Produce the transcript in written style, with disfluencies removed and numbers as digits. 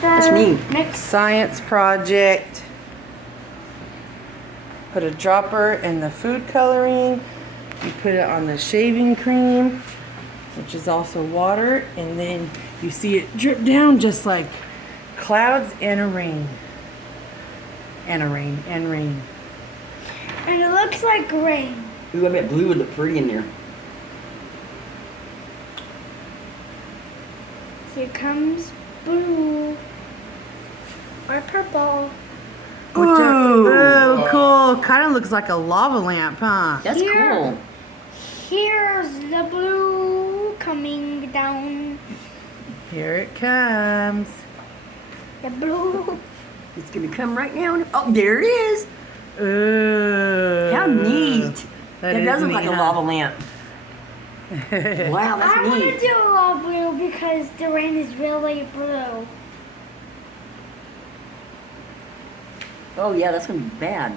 That's me. Next. Science project. Put a dropper in the food coloring. You put it on the shaving cream, which is also water, and then you see it drip down just like clouds and a rain. And a rain and rain. And it looks like rain. Ooh, I bet blue would look pretty in there. Here comes blue. Or purple. Oh, cool. Kind of looks like a lava lamp, huh? That's Here. cool. Here's the blue coming down. Here it comes. The blue. It's gonna come right now. Oh, there it is. Ooh. How neat. That is does look neat, like a huh? lava lamp. Wow, that's I want to neat. do a lot of blue because the rain is really blue. Oh yeah, that's gonna be bad.